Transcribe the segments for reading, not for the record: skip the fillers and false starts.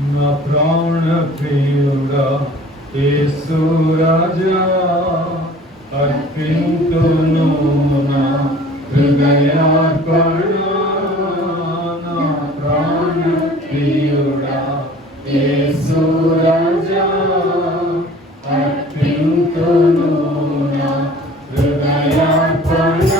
నా ప్రాణ ప్రియుడా యేసు రాజా, అర్పింతును నా హృదయార్పణ. నా ప్రాణ ప్రియుడా యేసు రాజా, అర్పింతును నా హృదయార్పణ.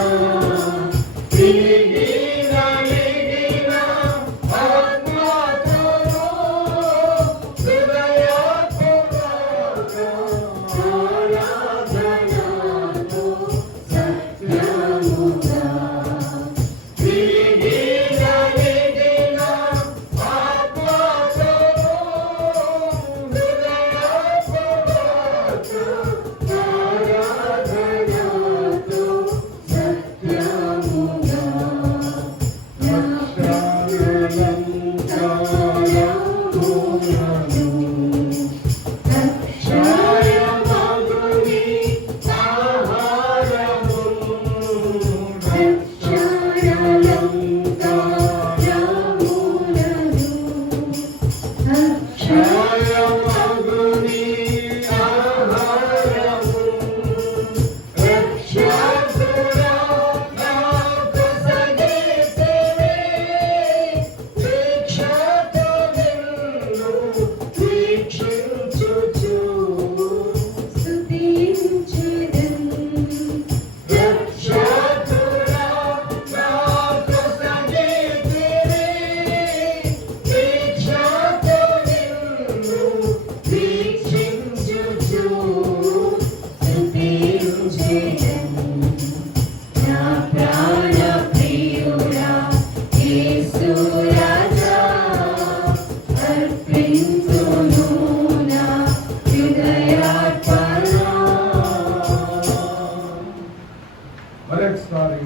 మరొకసారి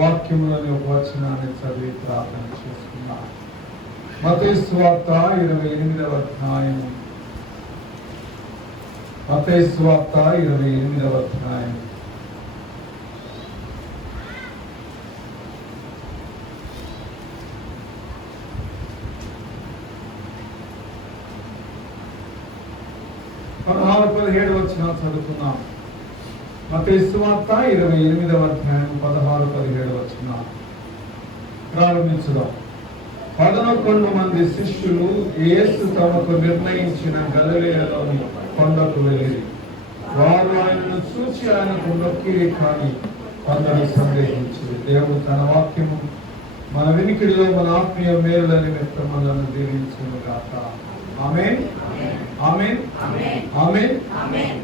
వాక్యంలోని ఒక వచనాన్ని చదివి ప్రార్థన చేసుకున్నాం. మత్తయి సువార్త 28వ అధ్యాయం. మత్తయి సువార్త 28వ అధ్యాయం. పదహారు 17 వచనాలు చదువుకున్నాం. మత్తయి సువార్త 28వ అధ్యాయం 16, 17 వచనాలు ప్రారంభించుదాం. 11 మంది శిష్యులు యేసు తమకు నిర్ణయించిన గలిలయలోని కొండకు వెళ్ళిరి. వారు ఆయనను చూసి ఆయనకు మొక్కిరి, కానీ కొందరు సందేహించిరి. దేవుడు తన వాక్యము మన వినికిడిలో మన ఆత్మీయ మేలుల నిమిత్తం మనల్ని దీవించును గాక. ఆమేన్, ఆమేన్, ఆమేన్.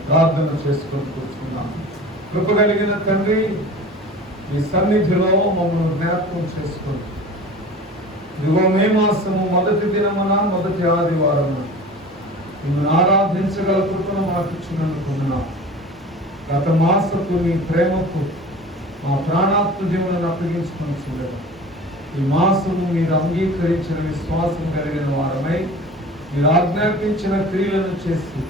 ప్రార్థన చేసుకొని కూర్చున్నాం. కృప కలిగిన తండ్రి, ఈ సన్నిధిలో మమ్మల్ని జ్ఞాపకం చేసుకుని, ఇదిగో మే మాసము మొదటి దినమున మొదటి ఆదివారము మిమ్మల్ని ఆరాధించగల కృపను మాకు ఇచ్చినందుకున్నాం. గత మాసపు నీ ప్రేమకు మా ప్రాణాత్మ జీవనాన్ని అప్పగించుకొని చూడదు. ఈ మాసము మీరు అంగీకరించిన విశ్వాసం కలిగిన వారమై మీరు ఆజ్ఞాపించిన క్రియలను చేసి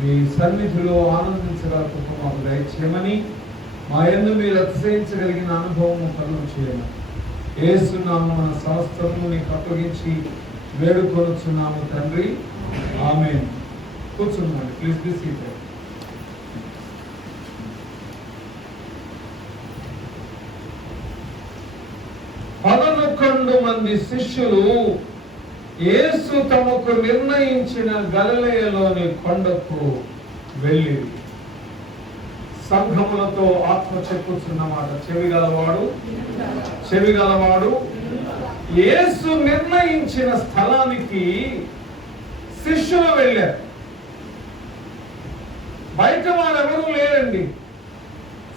మీ సన్నిధిలో ఆనందించగల కృప మాకు దయచేయమని, మా యందు మీరు అతిశయించగలిగిన అనుభవం కలుగు చేయమని యేసు నామమున సమస్తము నీకు అప్పగించి వేడుకొనుచున్నాము తండ్రి. ఆమేన్. కూర్చున్నాను. Please be seated. మంది శిష్యులు యేసు తమకు నిర్ణయించిన గలిలయలోని కొండకు వెళ్ళి సంఘములతో ఆత్మ చెప్పుచున్నమాట. చెవిగలవాడు యేసు నిర్ణయించిన స్థలానికి శిష్యులు వెళ్ళారు. బయట వారెవరూ లేరండి.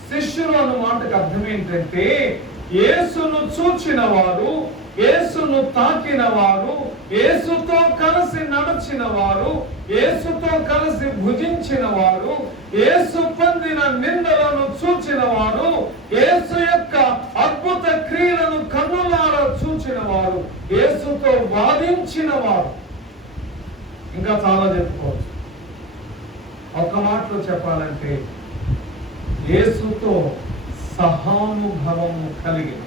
శిష్యులు అన్న మాటకు అర్థం ఏంటంటే యేసును చూచిన వారు, యేసును తాకిన వారు, యేసుతో కలిసి నడిచిన వారు, యేసుతో కలిసి భుజించిన వారు, యేసు పొందిన నిందలను చూచిన వారు, యేసు యొక్క అద్భుత క్రియలను కన్నులారా చూచిన వారు, యేసుతో వాదించిన వారు. ఇంకా చాలా చెప్పుకోవచ్చు. ఒక్క మాటలో చెప్పాలంటే యేసుతో సహానుభవము కలిగి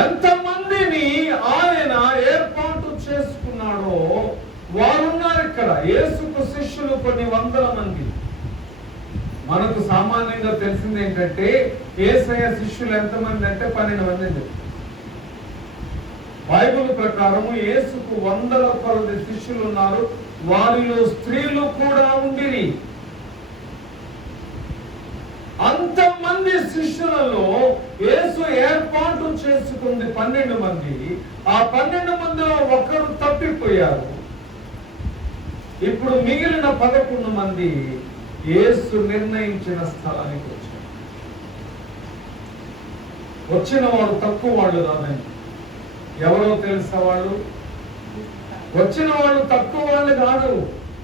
ఎంతమందిని యేసుకు శిష్యులు కొన్ని వందల మంది. మనకు సామాన్యంగా తెలిసింది ఏంటంటే యేసయ్య శిష్యులు ఎంతమంది అంటే 12 మంది అండి. బైబిల్ ప్రకారం యేసుకు వందల కొలది శిష్యులు ఉన్నారు. వారిలో స్త్రీలు కూడా ఉండిరి. అంతమంది శిష్యులలో యేసు ఏర్పాటు చేసుకుంది 12 మంది. ఆ 12 మందిలో ఒకరు తప్పిపోయారు. ఇప్పుడు మిగిలిన 11 మంది యేసు నిర్ణయించిన స్థలానికి వచ్చారు. వచ్చిన వాడు తక్కువ వాళ్ళు కాదండి. ఎవరో తెలుసా? వాళ్ళు వచ్చిన వాళ్ళు తక్కువ వాళ్ళు కాదు.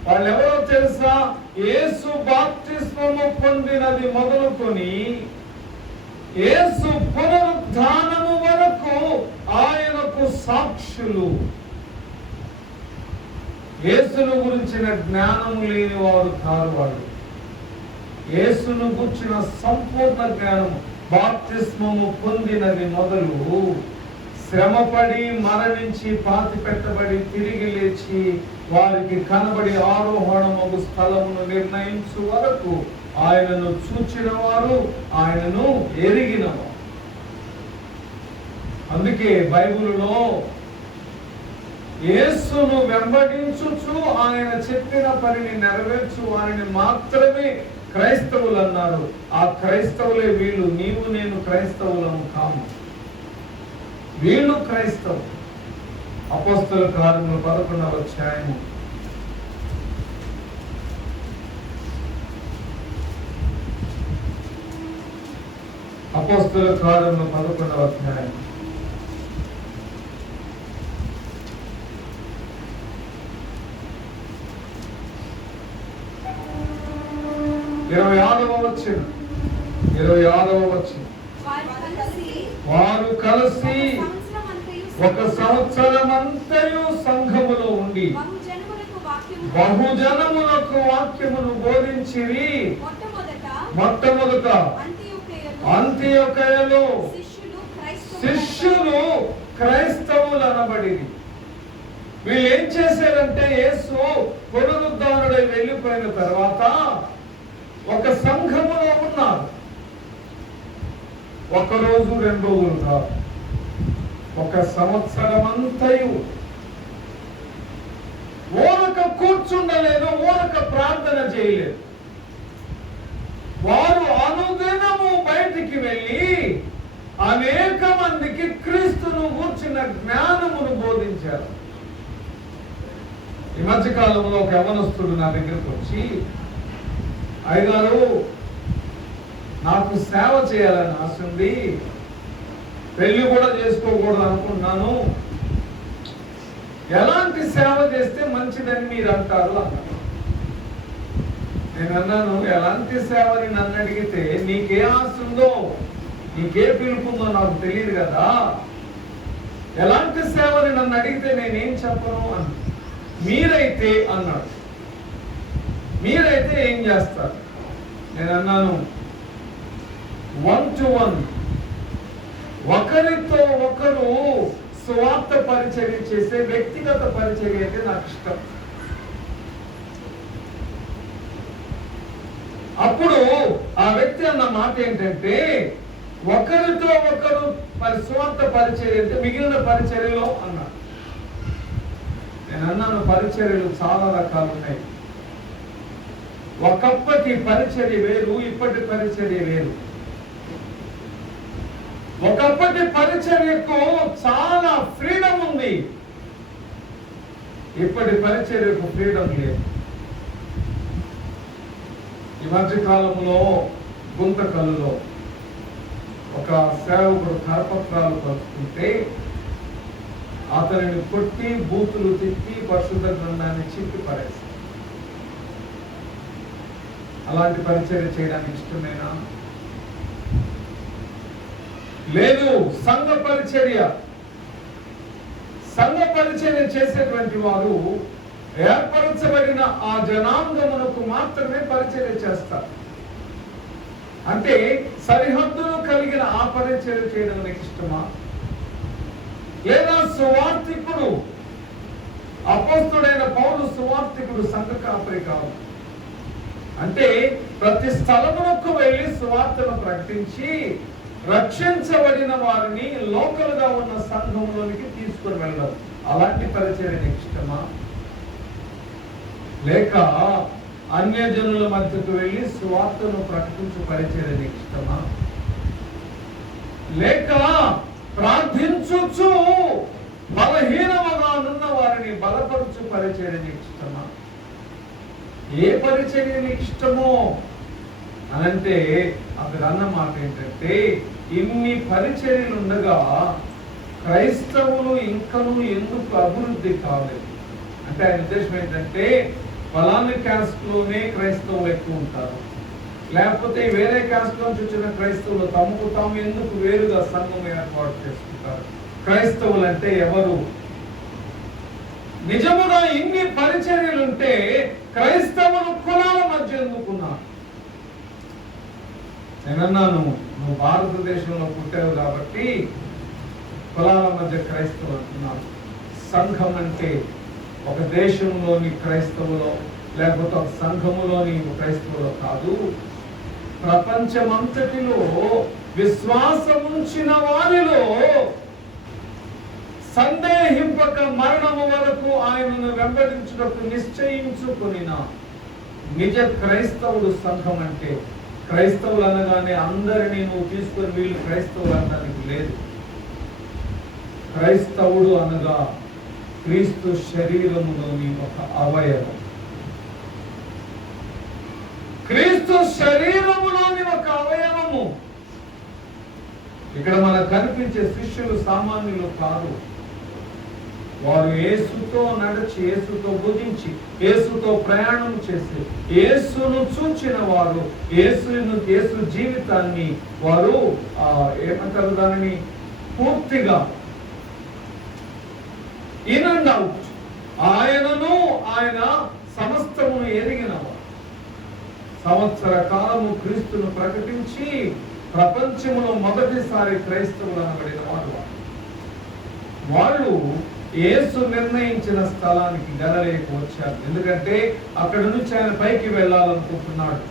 వాళ్ళు ఎవరో తెలుసా? యేసు బాప్తిస్మము పొందినది మొదలుకొని యేసు పునరుద్ధానము వరకు ఆయనకు సాక్షులు. యేసును గురించిన జ్ఞానము లేని వారు కారు వాళ్ళు. యేసును గురించిన సంపూర్ణ జ్ఞానము, బాప్తిస్మము పొందినది మొదలు శ్రమపడి మరణించి పాతి పెట్టబడి తిరిగి లేచి వారికి కనబడి ఆరోహణమగు స్థలమును నిర్ణయించు వరకు ఆయనను చూచిన వారు, ఆయనను ఎరిగిన వారు. అందుకే బైబిలులో యేసును వెంబడించుచు ఆయన చెప్పిన పనిని నెరవేర్చు వారిని మాత్రమే క్రైస్తవులు అన్నారు. ఆ క్రైస్తవులే వీళ్ళు. నీవు నేను క్రైస్తవులము కాము, వీళ్ళు క్రైస్తవులు. అపోస్తల కార్యములు 11వ అధ్యాయము అపోస్తల కార్యములు 11వ అధ్యాయం 26వ వచనం. వారు కలిసి ఒక సంవత్సరమంతయు సంఘములో ఉండి బహుజనములకు వాక్యమును బోధించిరి. మొట్టమొదట అంతియొకయలో శిష్యులు క్రైస్తవులు అనబడిరి. వీళ్ళు ఏం చేశారంటే యేసు పునరుద్ధానుడై వెళ్ళిపోయిన తర్వాత ఒక సంఘములో ఉన్నారు. ఒక రోజు 2 రోజులు కాదు, ఒక సంవత్సరమంతయు ఊరక కూర్చుండలేదు, ఊరక ప్రార్థన చేయలేదు. వారు అనుదినము బయటికి వెళ్ళి అనేక మందికి క్రీస్తును గూర్చిన జ్ఞానమును బోధించారు. ఈ మధ్య కాలంలో ఒక యవనస్తుడు నా దగ్గరకు వచ్చి, అయ్యగారు నాకు సేవ చేయాలని ఆశ ఉంది, పెళ్లి కూడా చేసుకోకూడదు అనుకుంటున్నాను, ఎలాంటి సేవ చేస్తే మంచిదని మీరు అంటారు అన్నారు. నేను అన్నాను, ఎలాంటి సేవని నన్ను అడిగితే నీకే ఆశ ఉందో నీకే పిలుపుందో నాకు తెలియదు కదా, ఎలాంటి సేవని నన్ను అడిగితే నేనేం చెప్పను అన్న. మీరైతే అన్నాడు, మీరైతే ఏం చేస్తారు? నేను అన్నాను, 1 to 1 ఒకరితో ఒకరు స్వార్థ పరిచర్య చేసే వ్యక్తిగత పరిచర్య అయితే నాకు ఇష్టం. అప్పుడు ఆ వ్యక్తి అన్న మాట ఏంటంటే, ఒకరితో ఒకరు స్వార్థ పరిచర్య అంటే మిగిలిన పరిచర్యలో అన్నాడు. నేను అన్నాను, పరిచర్యలు చాలా రకాలు ఉన్నాయి. ఒకప్పటి పరిచర్య వేరు, ఇప్పటి పరిచర్య వేరు. ఒకప్పటి పరిచర్యకు చాలా ఫ్రీడమ్ ఉంది, ఇప్పటి పరిచర్యకు ఫ్రీడమ్ లేదు. ఈ మధ్య కాలంలో గుంతకల్లులో ఒక సేవకుడు కరపత్రాలు పంచుకుంటే అతనిని కొట్టి బూతులు తిప్పి పరిశుద్ధ గ్రంథాన్ని చింపి పడేసి. అలాంటి పరిచర్య చేయడానికి ఇష్టమేనా? లేదు. సంఘ పరిచర్య చేసేటువంటి వారు ఏర్పరచబడిన ఆ జనాంగమునకు మాత్రమే పరిచర్య చేస్తారు. అంటే సరిహద్దులు కలిగిన ఆ పరిచర్య చేయడం నీకు ఇష్టమా? లేదా సువార్తికుడు అపోస్తుడైన పౌలు సువార్థికుడు, సంఘ కాపరి కాదు. అంటే ప్రతి స్థలమునకు వెళ్ళి సువార్తను ప్రకటించి రక్షించబడిన వారిని లోకల్ గా ఉన్న సంఘంలోనికి తీసుకుని వెళ్ళడం. అలాంటి పరిచర్య నీకు ఇష్టమా? లేక అన్యజనుల మధ్యకు వెళ్ళి సువార్తను ప్రకటించు పరిచర్య నీకు ఇష్టమా? లేక ప్రార్థించుచు బలహీనముగా ఉన్న వారిని బలపరుచు పరిచర్య నీకు ఇష్టమా? ఏ పరిచర్య నీకు ఇష్టమో అనంటే అక్కడ అన్న మాట ఏంటంటే, ఇన్ని పరిచర్యలు ఉండగా క్రైస్తవులు ఇంకనూ ఎందుకు అభివృద్ధి కాలేదు అంటే ఆయన ఉద్దేశం ఏంటంటే, ఫలానా క్యాస్ట్ లోనే క్రైస్తవులు ఎక్కువ ఉంటారు, లేకపోతే వేరే క్యాస్ట్ నుంచి వచ్చిన క్రైస్తవులు తమకు తాము ఎందుకు వేరుగా సంఘం ఏర్పాటు చేసుకుంటారు? క్రైస్తవులు అంటే ఎవరు? నిజముగా ఇన్ని పరిచర్యలుంటే క్రైస్తవులు కులాల మధ్య ఎందుకున్నారు? నేనన్నాను, నువ్వు భారతదేశంలో పుట్టావు కాబట్టి కులాల మధ్య క్రైస్తవులు అంటున్నావు. సంఘం అంటే ఒక దేశంలోని క్రైస్తవులో లేకపోతే ఒక సంఘములోని క్రైస్తవులో కాదు, ప్రపంచమంతటిలో విశ్వాసముంచిన వారిలో సందేహింపక మరణము వరకు ఆయనను వెంబడించుటకు నిశ్చయించుకొనిన నిజ క్రైస్తవుడు సంఘం. అంటే క్రైస్తవులు అనగానే అందరినీ నువ్వు తీసుకొని వీళ్ళు క్రైస్తవులు అనడానికి లేదు. క్రైస్తవుడు అనగా క్రీస్తు శరీరములోని ఒక అవయవం. క్రీస్తు శరీరములోని ఒక అవయవము. ఇక్కడ మనకు కనిపించే శిష్యులు సామాన్యులు కాదు. వారు యేసుతో నడిచి, యేసుతో భుజించి, యేసుతో ప్రయాణం చేసి, యేసును చూచిన వారు, యేసు జీవితాన్ని వారు ఏమంటారు దానిని పూర్తిగా ఇన్ అండ్ అవుట్ ఆయనను ఆయన సమస్తమును ఎరిగినవారు. సంవత్సర కాలము క్రీస్తును ప్రకటించి ప్రపంచంలో మొదటిసారి క్రైస్తవులు అనబడిన వాళ్ళు యేసు నిర్ణయించిన స్థలానికి గలలేకు వచ్చారు. ఎందుకంటే అక్కడ నుంచి ఆయన పైకి వెళ్ళాలనుకుంటున్నాడు,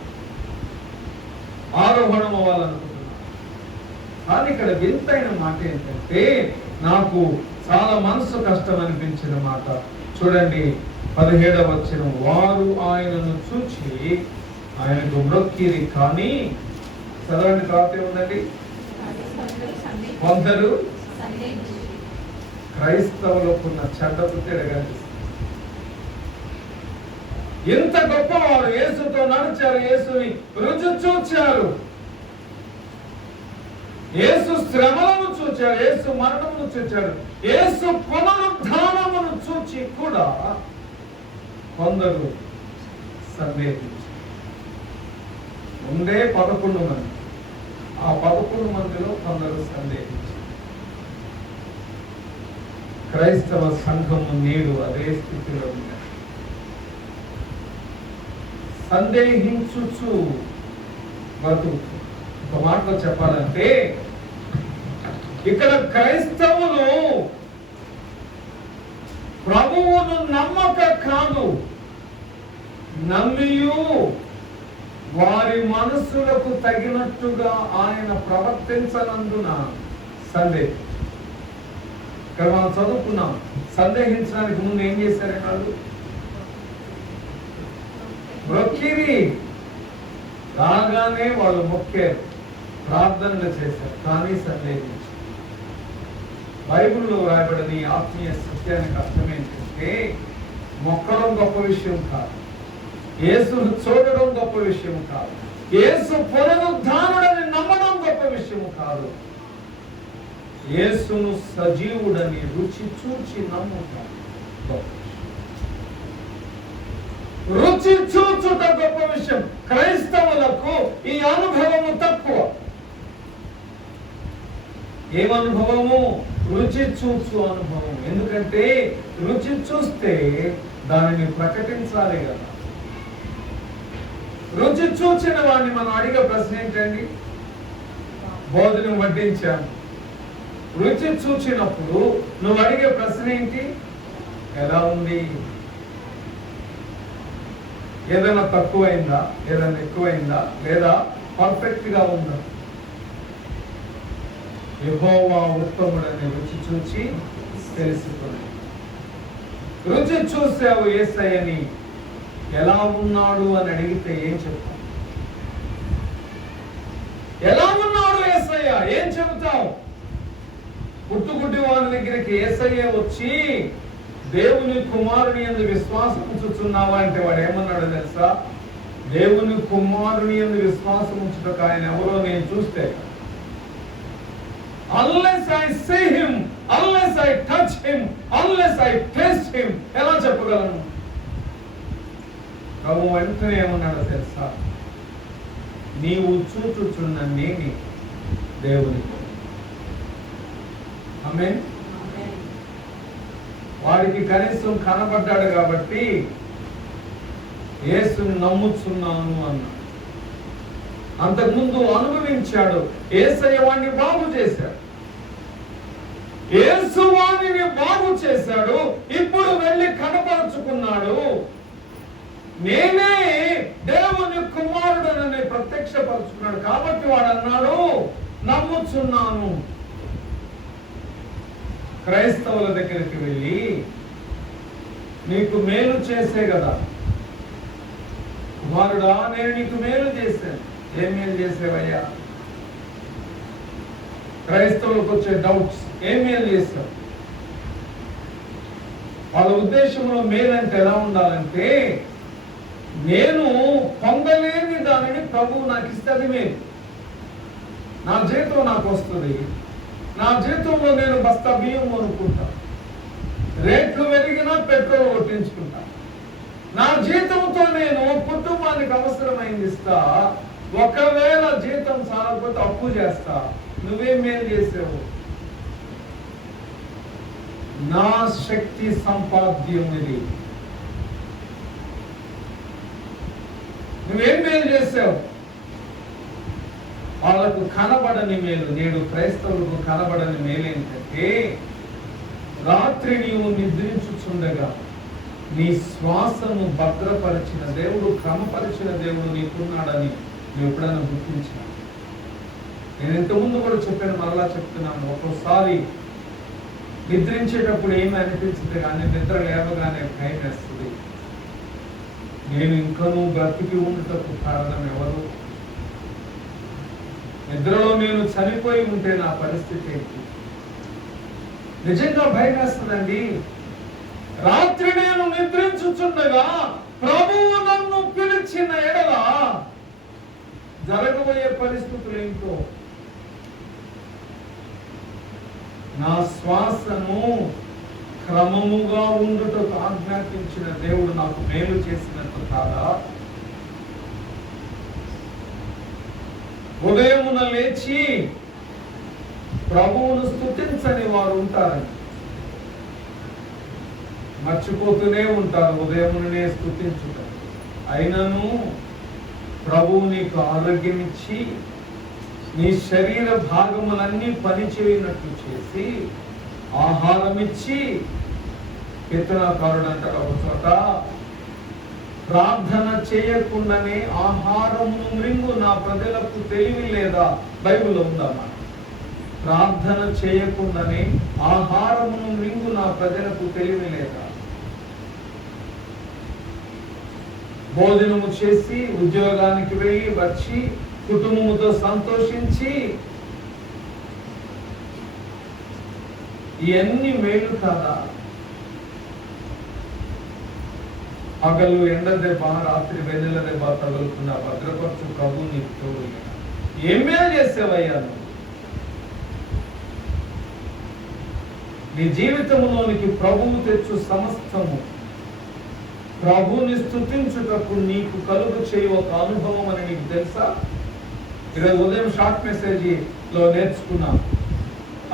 ఆరోహణం అవ్వాలనుకుంటున్నాడు. కానీ ఇక్కడ వింతైన మాట ఏంటంటే, నాకు చాలా మనసు కష్టం అనిపించిన మాట చూడండి, 17వ వచనం. వారు ఆయనను చూచి ఆయనకు మ్రొక్కిరి, కానీ చదవండి, తర్వాత ఏముందండి? కొందరు క్రైస్తవులకున్న చెడ్డ బుద్ధి కనిపిస్తుంది. ఇంత గొప్పవారు యేసుతో నడిచారు, యేసుని రుచి చూచారు, యేసు శ్రమలను చూచారు, యేసు మరణమును చూచారు, యేసు పునరుద్ధానమును చూచి కూడా కొందరు సందేహించారు. ముందే 11 మంది, ఆ 11 మందిలో కొందరు సందేహించారు. క్రైస్తవ సంఘము నేడు అదే స్థితిలో ఉంది. సందేహించుచు బతుకు. ఒక మాటలో చెప్పాలంటే, ఇక్కడ క్రైస్తవులు ప్రభువును నమ్మక కాదు, నమ్మియు వారి మనస్సులకు తగినట్టుగా ఆయన ప్రవర్తించనందున సందేహం. ఇక్కడ మనం చదువుకున్నాం, సందేహించడానికి ముందు ఏం చేశారు? వాళ్ళు మొక్కిరి, రాగానే వాళ్ళు మొక్కారు, ప్రార్థనలు చేశారు, కానీ సందేహించారు. బైబిల్లో రాయబడిన ఈ ఆత్మీయ సత్యానికి అర్థం ఏంటంటే, మొక్కడం గొప్ప విషయం కాదు, యేసును చూడడం గొప్ప విషయం కాదు, యేసు పునరుద్ధానుడని నమ్మడం గొప్ప విషయం కాదు, యేసును సజీవుడని రుచి చూచి నమ్ముతాడు గొప్ప విషయం. రుచి చూచుట గొప్ప విషయం. క్రైస్తవులకు ఈ అనుభవము తక్కువ. ఏమనుభవము? రుచి చూచు అనుభవం. ఎందుకంటే రుచి చూస్తే దానిని ప్రకటించాలి కదా. రుచి చూచిన వాడిని మనం అడిగే ప్రశ్న ఏంటండి? భోజనం వడ్డించాము. రుచి చూచినప్పుడు నువ్వు అడిగే ప్రశ్న ఏంటి? ఎలా ఉంది? ఏదైనా తక్కువైందా, ఏదైనా ఎక్కువైందా, లేదా పర్ఫెక్ట్గా ఉందా? యెహోవా ఉత్తముడని రుచి చూచి తెలుసుకుని. రుచి చూసావు యేసయ్యని, ఎలా ఉన్నాడు అని అడిగితే ఏం చెప్తావు? ఎలా ఉన్నాడు యేసయ్య ఏం చెబుతావు? పుట్టుగుడ్డి వారి దగ్గరికి యేసయ్య వచ్చి దేవుని కుమారుని యందు విశ్వాసం ఉంచుతున్నావా అంటే వాడు ఏమన్నాడు తెలుసా? దేవుని కుమారుని యందు విశ్వాసం ఉంచుటకు ఆయన ఎవరో నేను చూస్తే, unless I see him, unless I touch him, unless I taste him, ఎలా చెప్పగలను? ప్రభు వెంటనే ఏమన్నాడో తెలుసా? నీవు చూచుచున్న నేని దేవుని. ఆమేన్. వాడికి కనీసం కనబడ్డాడు కాబట్టి యేసుని నమ్ముచున్నాను అన్నాడు. అంతకుముందు అనుభవించాడు. యేసయ్య వాడిని బాగు చేశాడు, యేసు వాడిని బాగు చేశాడు. ఇప్పుడు వెళ్ళి కనపరుచుకున్నాడు, నేనే దేవుని కుమారుడనని ప్రత్యక్షపరుచుకున్నాడు. కాబట్టి వాడు అన్నాడు, నమ్ముచున్నాను. క్రైస్తవుల దగ్గరికి వెళ్ళి నీకు మేలు చేసే కదా కుమారుడా, నేను నీకు మేలు చేశాను. ఏం మేలు చేసేవయ్యా? క్రైస్తవులకు వచ్చే డౌట్స్, ఏం మేలు చేశావు? వాళ్ళ ఉద్దేశంలో మేలు అంటే ఎలా ఉండాలంటే, నేను పొందలేని దానిని ప్రభువు నాకు ఇస్తే అది మేలు. నా జీతం నాకు వస్తుంది, నా జీతంలో నేను బస్తా బియ్యం కొనుక్కుంటా, రేట్లు పెరిగినా పెట్రోల్ కొట్టించుకుంటా, నా జీతంతో నేను కుటుంబానికి అవసరమైంది ఇస్తా. ఒకవేళ జీతం చాలకపోతే అప్పు చేస్తా. నువ్వేం మేలు చేసావు? నా శక్తి సంపాద్యం ఇది. నువ్వేం మేలు చేసావు? వాళ్ళకు కనబడని మేలు. నేడు క్రైస్తవులకు కనబడని మేలు ఏంటంటే, రాత్రి నీవు నిద్రించుచుండగా నీ శ్వాసను భద్రపరిచిన దేవుడు, క్రమపరిచిన దేవుడు నీకున్నాడని నువ్వు ఎప్పుడైనా గుర్తించా? నేను ఇంతకుముందు కూడా చెప్పాను, మరలా చెప్తున్నాను. ఒక్కోసారి నిద్రించేటప్పుడు ఏమి అనిపించింది కానీ నిద్ర లేవగానే భయం వేస్తుంది. నేను ఇంకనూ బ్రతికి ఉండటకు కారణం ఎవరు? నిద్రలో నేను చనిపోయి ఉంటే నా పరిస్థితి ఏంటి? నిజంగా భయం వేస్తుందండి. రాత్రి నేను నిద్రించుచుండగా ప్రభువు నన్ను పిలిచిన ఎడల జరగబోయే పరిస్థితులు ఏంటో, నా శ్వాసను క్రమముగా ఉండుటకు ఆజ్ఞాపించిన దేవుడు నాకు మేలు చేసినట్టు కాదా? ఉదయమున లేచి ప్రభువును స్తుతించని వారు ఉంటారని మర్చిపోతూనే ఉంటారు ఉదయమునే స్తుతించుట. అయినను ప్రభువు నీకు ఆరోగ్యం ఇచ్చి నీ శరీర భాగములన్నీ పనిచేయనట్లు చేసి ఆహారం ఇచ్చి, కీర్తనకారుడు అంటాడు ఒక చోట, ప్రార్థన చేయకుండానే ఆహారమును మృంగు నా ప్రజలకు తెలివి లేదా? బైబిల్లో ఉందన్నమాట. ప్రార్థన చేయకుండానే ఆహారమును మృంగు నా ప్రజలకు తెలివి లేదా? భోజనము చేసి ఉద్యోగానికి వెళ్ళి వచ్చి కుటుంబముతో సంతోషించి, ఇవన్నీ మేలు కాదా? పగలు ఎండ దెబ్బ, రాత్రి వెన్నెల దెబ్బ తగులుకుండా భద్రపరచు ప్రభు నీకు తోడు. ఏం మేలు చేసేవయ్యా నువ్వు? నీ జీవితంలోనికి ప్రభువు తెచ్చు సమస్తము ప్రభుని స్తుతించుటకు నీకు కలుగు చేయ ఒక అనుభవం అని నీకు తెలుసా? ఈరోజు ఉదయం షార్ట్ మెసేజ్ లో నేర్చుకున్నాం.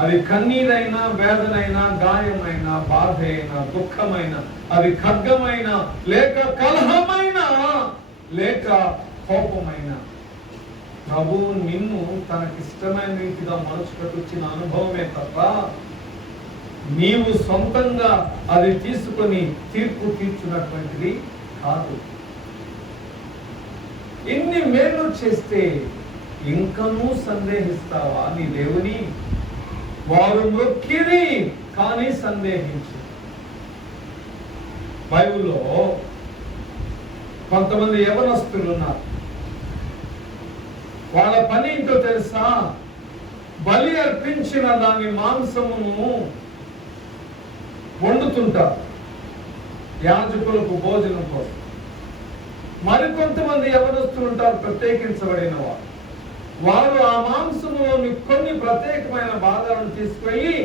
అది కన్నీరైనా, వేదనైనా, గాయమైన, బాధ అయినా, దుఃఖమైన, అది ఖడ్గమైన, లేక కలహమైన, లేక కోపమైన, ప్రభువు నిన్ను తనకిష్టమైన రీతిగా మలుచుటకు వచ్చిన అనుభవమే తప్ప నీవు సొంతంగా అది తీసుకొని తీర్పు తీర్చున్నటువంటిది కాదు. ఇన్ని మేలు చేస్తే ఇంకనూ సందేహిస్తావా నీ దేవుని? వారు మొక్కిరి కానీ సందేహించు. బైబిల్లో కొంతమంది యవనస్తులు ఉన్నారు. వాళ్ళ పని ఏంటో తెలుసా? బలి అర్పించిన దాని మాంసమును వండుతుంటారు యాజకులకు భోజనం కోసం. మరికొంతమంది యవనస్తులు ఉంటారు, ప్రత్యేకించబడిన వారు ఆ మాంసములోని కొన్ని ప్రత్యేకమైన భాగాలను తీసుకెళ్లి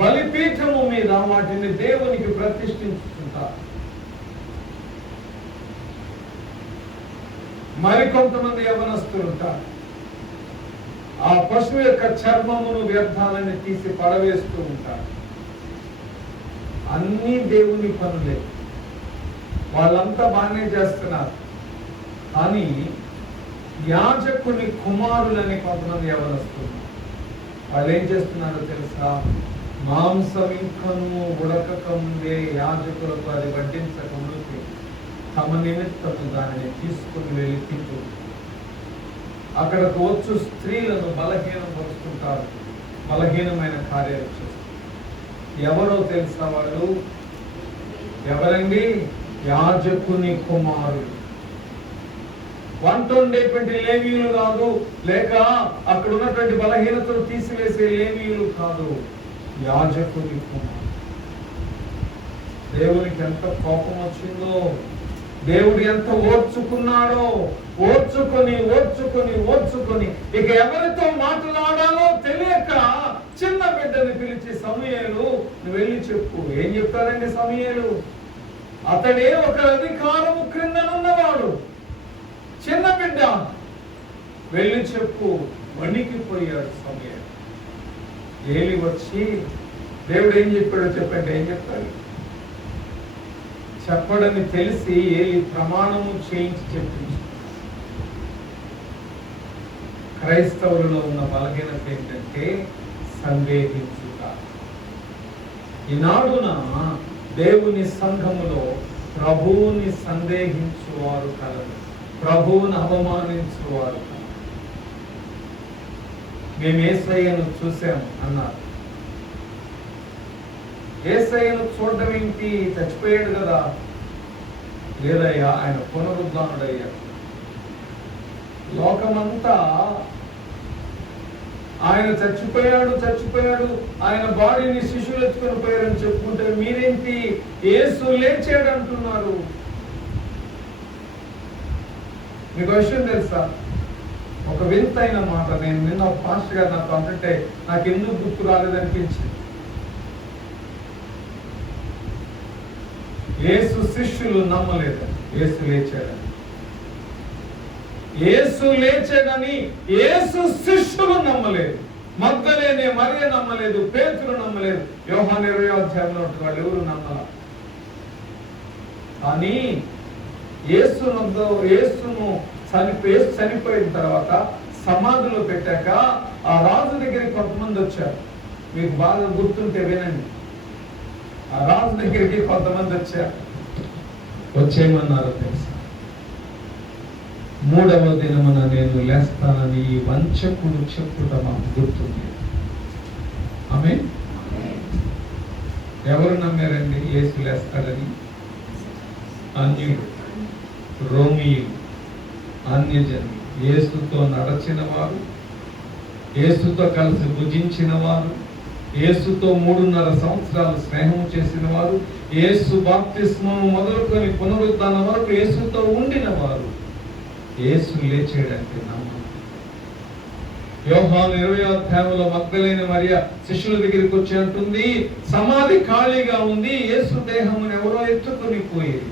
బలిపీఠము మీద వాటిని దేవునికి ప్రతిష్ఠించుతుంటారు. మరికొంతమంది యవనస్తులు ఉంటారు, ఆ పశువు యొక్క చర్మమును వ్యర్థాలని తీసి పడవేస్తూ ఉంటారు. అన్నీ దేవుని పనులే, వాళ్ళంతా బాగానే చేస్తున్నారు. కానీ యాజకుని కుమారులని కొంతమంది యవనస్తులు, వాళ్ళు ఏం చేస్తున్నారో తెలుసా? మాంసం ఇంకను ఉడకక ముందే యాజకులకు అది వడ్డించక ముందే తమ నిమిత్తము దానిని తీసుకుని వెళ్ళి తింటూ అక్కడకు వచ్చు స్త్రీలను బలహీనపరుస్తుంటారు, బలహీనమైన కార్యాలు చేస్తారు. ఎవరో తెలుసా వాళ్ళు? ఎవరండి? యాజకుని కుమారులు. వంట ఉండేటువంటి లేవీయులు కాదు, లేక అక్కడ ఉన్నటువంటి బలహీనతను తీసివేసే లేవీయులు కాదు, యాజకుని కుమారులు. దేవునికి ఎంత కోపం వచ్చిందో, దేవుడు ఎంత ఓర్చుకున్నాడో, ఓర్చుకొని ఓర్చుకొని ఓర్చుకొని ఇక ఎవరితో మాట్లాడాలో తెలియక చిన్న బిడ్డని పిలిచి, సమూయేలు నువ్వు వెళ్ళి చెప్పు. ఏం చెప్తారండి సమూయేలు? అతడే ఒక అధికారము క్రిందనున్నవాడు, చిన్న బిడ్డ, వెళ్ళి చెప్పు. వణికిపోయాడు సమూయేలు. ఏలి వచ్చి దేవుడు ఏం చెప్పాడో చెప్పండి. ఏం చెప్తాడు? చెప్పడని తెలిసి ఏలి ప్రమాణము చేయించి చెప్పింది. క్రైస్తవులలో ఉన్న బలహీనత ఏంటంటే సందేహించుట. ఈనాడున దేవుని సంఘములో ప్రభువుని సందేహించువారు కలరు, ప్రభువుని అవమానించువారు కలరు. మేము యేసయ్యను చూసాము అన్నారు. యేసయ్యను చూడడం ఏంటి? చచ్చిపోయాడు కదా. లేదయ్యా, ఆయన పునరుద్ధానుడయ్యా. లోకమంతా ఆయన చచ్చిపోయాడు, ఆయన బాడీని శిష్యులు ఎత్తుకొని పోయారని చెప్పుకుంటే మీరేంటి యేసు లేచాడు అంటున్నారు? మీకు విషయం తెలుసా? ఒక వింతైన మాట నేను నిన్న పాస్టర్ గారు నాతో అంటే నాకు ఎందుకు గుర్తు రాలేదనిపించింది. యేసు శిష్యులు నమ్మలేదు యేసు లేచాడని. యేసు లేచాడని యేసు శిష్యులు నమ్మలేదు. మగ్దలేనే మరియ నమ్మలేదు, పేతురు నమ్మలేదు, యోహాను 20వ అధ్యాయంలో వాళ్ళు ఎవరు నమ్మల. కానీ యేసును చనిపోయిన తర్వాత సమాధిలో పెట్టాక ఆ రాజు దగ్గరికి కొంతమంది వచ్చారు. మీకు బాగా గుర్తుంటే వినండి. ఆ రాజు దగ్గరికి కొంతమంది వచ్చారు. వచ్చేయమన్నారు తెలుసా? 3వ దినమున నేను లేస్తానని ఈ వంచకుడు చెప్పుట మాకు గుర్తుంది. ఆమె ఎవరు నమ్మారండి యేసు లేస్తాడని? అన్యుడు, రోమీయులు, అన్యజనులు, యేసుతో నడచిన వారు, యేసుతో కలిసి భుజించిన వారు, యేసుతో 3.5 సంవత్సరాలు స్నేహం చేసిన వారు, యేసు బాప్తిస్మం మొదలుకొని పునరుద్ధానం వరకు యేసుతో ఉండిన వారు యేసు లేచాడంటే నమ్మకం. యోహాను 20వ అధ్యాయంలో మగ్దలేనే మరియ శిష్యుల దగ్గరికి వచ్చి అంటుంది, సమాధి ఖాళీగా ఉంది, యేసు దేహమును ఎవరో ఎత్తుకొని పోయేది.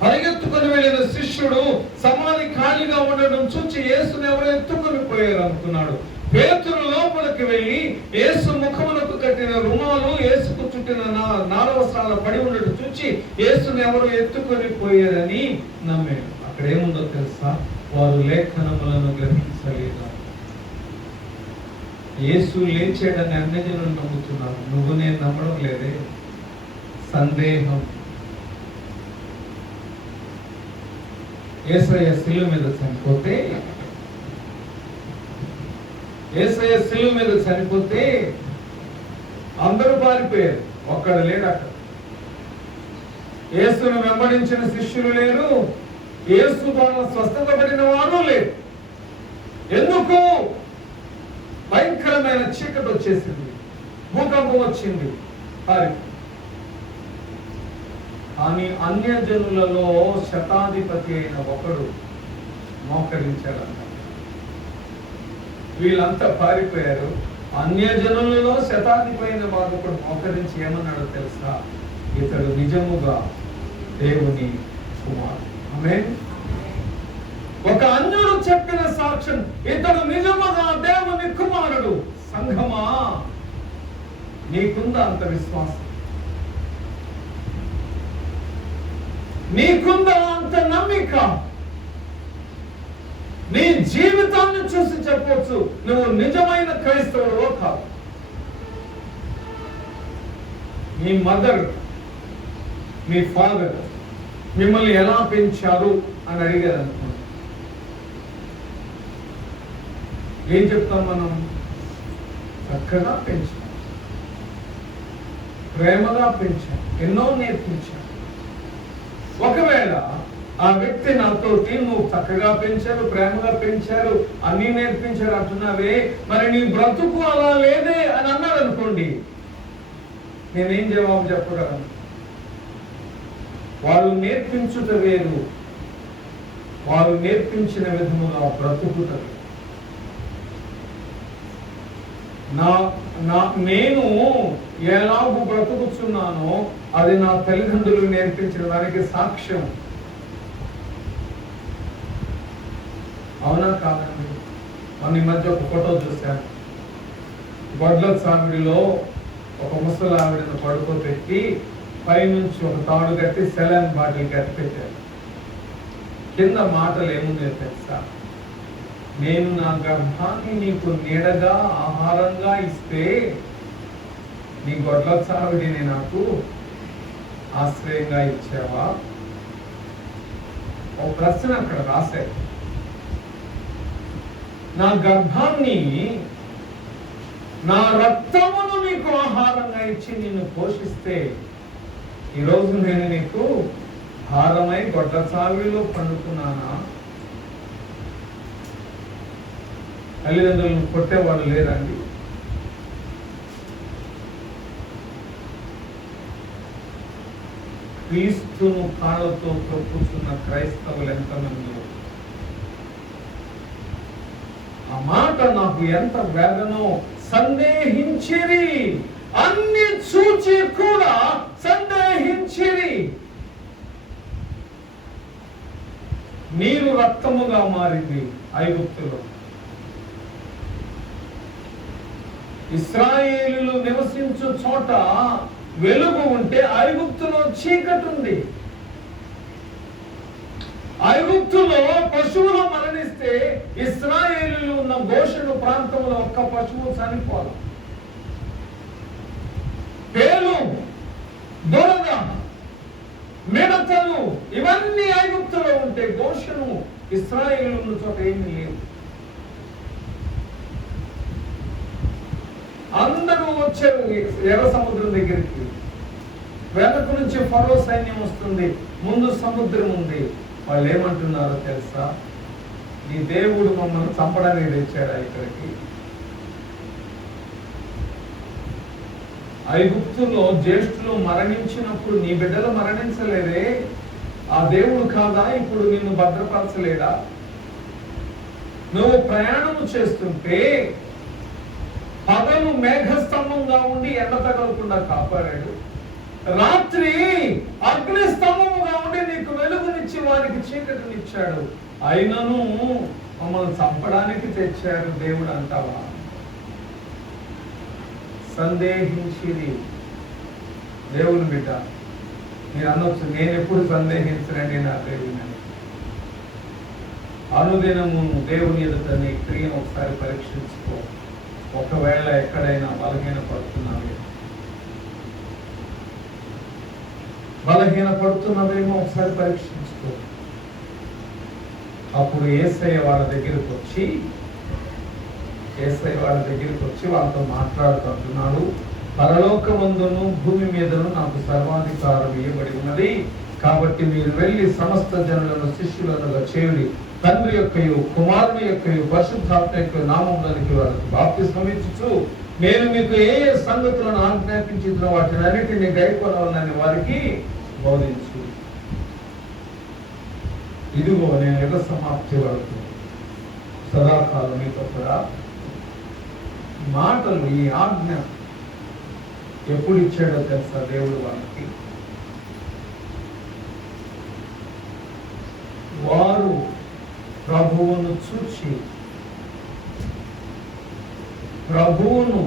పరిగెత్తుకొని వెళ్ళిన శిష్యుడు సమాధి ఖాళీగా ఉండడం చూచి యేసుని ఎవరో ఎత్తుకొని పోయారు అనుకున్నాడు. పేతురు లోపలికి వెళ్ళి యేసు ముఖమునకు కట్టిన రుమాలు, యేసుకు చుట్టిన నారవస్త్రాల పడి ఉండటం చూచి యేసుని ఎవరో ఎత్తుకొని పోయారని నమ్మాడు. అక్కడ ఏముందో తెలుసా? వారు లేఖనములను గ్రహించలేదు. యేసు లేచాడని అన్యజనులు నమ్ముతున్నారు, నువ్వు నేను నమ్మడం లేదే. సందేహం. యేసయ్య శిలువ మీద చనిపోతే అందరూ పారిపోయారు, ఒక్కడు లేడు అక్కడ. యేసును వెంబడించిన శిష్యులు లేరు, యేసు ద్వారా స్వస్థత పడిన వారు లేరు. ఎందుకు? భయంకరమైన చీకటి వచ్చేసింది, భూకంపం వచ్చింది, కానీ అన్యజనులలో శతాధిపతి అయిన ఒకడు మోకరించాడంట. వీళ్ళంతా పారిపోయారు, అన్యజనులలో శతాధిపతి అయిన వాడు ఒకడు మోకరించి ఏమన్నాడో తెలుసా? ఇతడు నిజముగా దేవుని కుమారుడు. ఆమేన్. ఒక అన్యుడు చెప్పిన సాక్ష్యం, ఇతడు నిజముగా దేవుని కుమారుడు. సంఘమా, నీకుందా అంత విశ్వాసం? నీకుందా అంత నమ్మిక? నీ జీవితాన్ని చూసి చెప్పవచ్చు నువ్వు నిజమైన క్రైస్తవుడో కాదు. మీ మదర్, మీ ఫాదర్ మిమ్మల్ని ఎలా పెంచారు అని అడిగారు అనుకోండి, ఏం చెప్తాం మనం? చక్కగా పెంచాం, ప్రేమగా పెంచాం, ఎన్నో నేర్పించాం. ఒకవేళ ఆ వ్యక్తి నాతోటి నువ్వు చక్కగా పెంచారు, ప్రేమగా పెంచారు, అన్ని నేర్పించారు అంటున్నావే, మరి నీ బ్రతుకు అలా లేదే అని అన్నాడు అనుకోండి, నేనేం జవాబు చెప్పగలను? వాళ్ళు నేర్పించుట వేరు, వారు నేర్పించిన విధముగా బ్రతుకుట వేరు. నేను ఎలాగూ బ్రతుకుతున్నానో అది నా తల్లిదండ్రులు నేర్పించిన దానికి సాక్ష్యం. అవునా కాదండి? మన ఈ మధ్య ఒక ఫోటో చూశాను. గొడ్ల సాగుడిలో ఒక ముసలి ఆవిడను పడుకోబెట్టి పైనుంచి ఒక తాడు కట్టి సెలైన్ బాటిల్ కట్టి పెట్టారు. కింద మాటలు ఏముందో తెలుసా? నేను నా గర్భాన్ని నీకు నీడగా ఆహారంగా ఇస్తే నీ గొడ్ల సాగుడిని నాకు ఆశ్రయంగా ఇచ్చావా? ఒక ప్రశ్న అక్కడ రాశారు. నా గర్భాన్ని, నా రక్తమును నీకు ఆహారంగా ఇచ్చి నిన్ను పోషిస్తే ఈరోజు నేను నీకు భారమై గొడ్ల సాగుడిలో పండుకున్నానా? తల్లిదండ్రులను కొట్టేవాళ్ళు లేరండి. క్రీస్తును కాళ్ళతో తొక్కుతున్న క్రైస్తవులు ఎంతమంది? ఆ మాట నాకు ఎంత వేదనో. సందేహించిరి, అన్ని చూచి కూడా సందేహించిరి. నీరు రక్తముగా మారింది ఐగుప్తులో. ఇశ్రాయేలులు నివసించు చోట వెలుగు ఉంటే ఐగుప్తులో చీకటి ఉంది. ఐగుప్తులో పశువులు మరణిస్తే ఇశ్రాయేలులు ఉన్న గోషెను ప్రాంతంలో ఒక్క పశువు చనిపోవాలి. పేలు, దొరద, మిడతలు ఇవన్నీ ఐగుప్తులో ఉంటే గోషెను ఇశ్రాయేలు ఉన్న చోట ఏమీ లేవు. అందరూ వచ్చారు ఎర్ర సముద్రం దగ్గరికి. వెనక నుంచి ఫరో సైన్యం వస్తుంది, ముందు సముద్రం ఉంది. వాళ్ళు ఏమంటున్నారో తెలుసా? నీ దేవుడు మమ్మల్ని చంపడానికి తెచ్చాడా ఇక్కడికి? ఐగుప్తులో జ్యేష్ఠులు మరణించినప్పుడు నీ బిడ్డలు మరణించలేదే? ఆ దేవుడు కాదా ఇప్పుడు నిన్ను భద్రపరచలేడా? నువ్వు ప్రయాణము చేస్తుంటే పగలు మేఘస్తంభంగా ఉండి ఎండ తగలకుండా కాపాడాడు, రాత్రి అగ్నిస్తంభముగా ఉండి నీకు వెలుగునిచ్చి వారికి చీకటినిచ్చాడు. అయినను మమ్మల్ని చంపడానికి తెచ్చారు దేవుడు అంటావా? సందేహించిది దేవుని బిడ్డ. మీరు అనొచ్చు, నేను ఎప్పుడు సందేహించనండి నా దేవుని. అనుదినము దేవుని ఎదుట నీ క్రియను ఒకసారి పరీక్షించుకో. ఒకవేళ ఎక్కడైనా బలహీన పడుతున్నవేమో ఒకసారి పరీక్షించుకో. అప్పుడు యేసయ్య వాళ్ళ దగ్గరికి వచ్చి వాళ్ళతో మాట్లాడుతుంటున్నాడు. పరలోకమందును భూమి మీదను నాకు సర్వాధికారం ఇవ్వబడి ఉన్నది. కాబట్టి మీరు వెళ్ళి సమస్త జనులను శిష్యులనుగా చేయుడి. తండ్రి యొక్కయు కుమారుని యొక్కయు పరిశుద్ధాత్మ యొక్క నామములోనికి వాళ్ళకి బాప్తిస్మం ఇచ్చుచు నేను మీకు ఏ ఏ సంగతులను ఆజ్ఞాపించిన వాటిని అన్నిటిని గైకొనవాలని వారికి బోధించు. ఇదిగో నేను యుగ సమాప్తి వరకు సదాకాలం మీతో కూడా. మాటలు, ఈ ఆజ్ఞ ఎప్పుడు ఇచ్చాడో తెలుసా దేవుడు వాళ్ళకి? వారు ప్రభువును చూచి ప్రభువును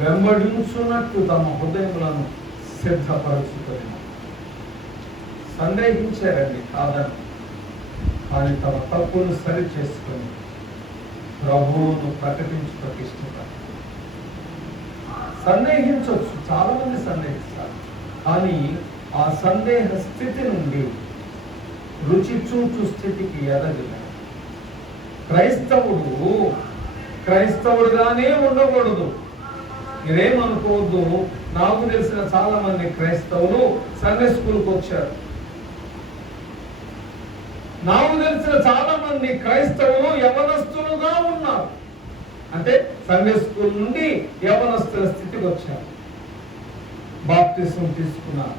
వెంబడించున్నట్టు తమ హృదయములను సిద్ధపరచుకొని సందేహించారండి, కాదని. కానీ తమ తప్పును సరి చేసుకొని ప్రభువును ప్రకటించుటకు ఇష్టపడారు. సందేహించవచ్చు, చాలా మంది సందేహిస్తారు. కానీ ఆ సందేహ స్థితి నుండి రుచి చూచు స్థితికి ఎదగలేదు. క్రైస్తవుడుగానే ఉండకూడదు. మీరేమనుకోవద్దు. నాకు తెలిసిన చాలా మంది క్రైస్తవులు సండే స్కూల్కి వచ్చారు. నాకు తెలిసిన చాలా మంది క్రైస్తవులు యవనస్తులుగా ఉన్నారు. అంటే సండే స్కూల్ నుండి యవనస్తుల స్థితికి వచ్చారు, బాప్తిస్మం తీసుకున్నారు.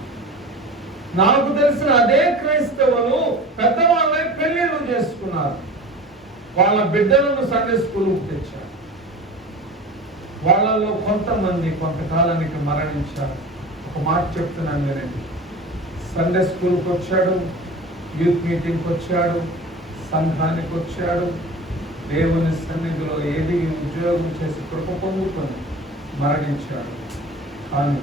నాకు తెలిసిన అదే క్రైస్తవులు పెద్దవాళ్ళై పెళ్లిళ్ళు చేసుకున్నారు. వాళ్ళ బిడ్డలను సండే స్కూల్కి తెచ్చారు. వాళ్ళలో కొంతమంది కొంతకాలానికి మరణించారు. ఒక మాట చెప్తున్నాను వినండి. సండే స్కూల్కి వచ్చాడు, యూత్ మీటింగ్కి వచ్చాడు, సంఘానికి వచ్చాడు, దేవుని సన్నిధిలో ఏది ఉద్యోగం చేసి కృప పొందుకొని మరణించాడు. కానీ